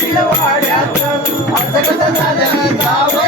పిల్లవాడ అంతకు సదా